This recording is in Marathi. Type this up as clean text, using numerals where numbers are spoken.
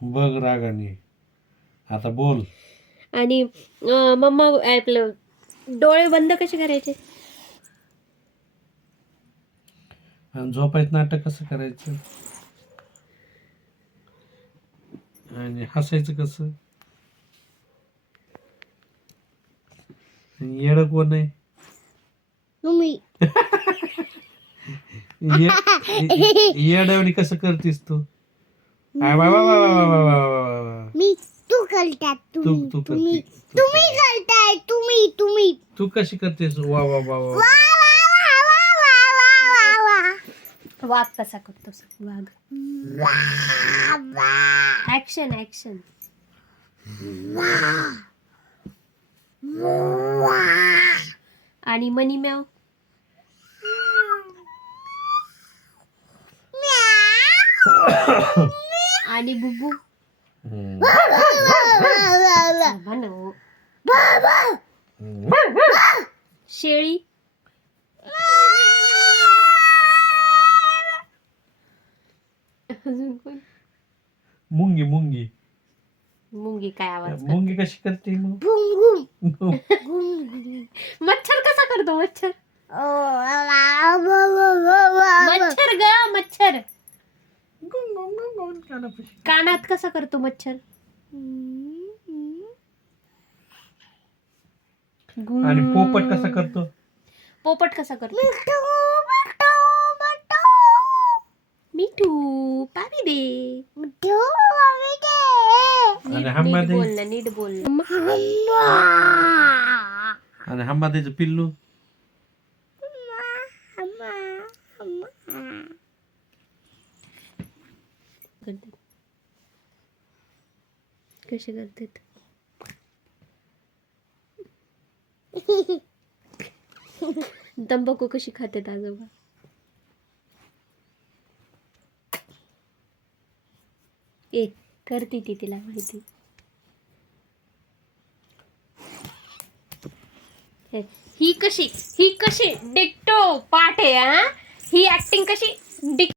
बघ रागाने. आता बोल. आणि मम्मा आपलं डोळे बंद कसे करायचे? आणि झोपायचं नाटक कसं करायचं? आणि हसायचं कसं? आणि येडं कोण आहे? तुम्ही. येड्यावानी कसं करतीस तू? आ, वा, वा, वा, वा, वा, वा, वा, वा, वा. मी तू करतात तुम्ही तू तुम्ही करते. तुम्ही करताय तुम्ही तुम्ही. तू कशी करतेस? वा वा वा वा. वाघ कसा करतो? वाघ. Action action. आणि मनी म्याव. आणि बुबू. शेळी. अजून कोण? मुंगी मुंगी. मुंगी काय आवाज? मुंगी कशी करते मग? मच्छर कसा करतो? मच्छर मच्छर ग मच्छर. कानात कसा करतो मच्छर? आणि पोपट कसा करतो? पोपट कसा करतो? मिठू पाणी दे. आणि हम्मा नीट दे. बोल ना, नीट बोल ना. आणि हम्मा द्यायचं पिल्लू. कसे करतात? तंबाखू कशी खातात आजोबा? एक करते ती, तिला माहिती. ही कशी डिक्टो पाठ आहे. ही ऍक्टिंग कशी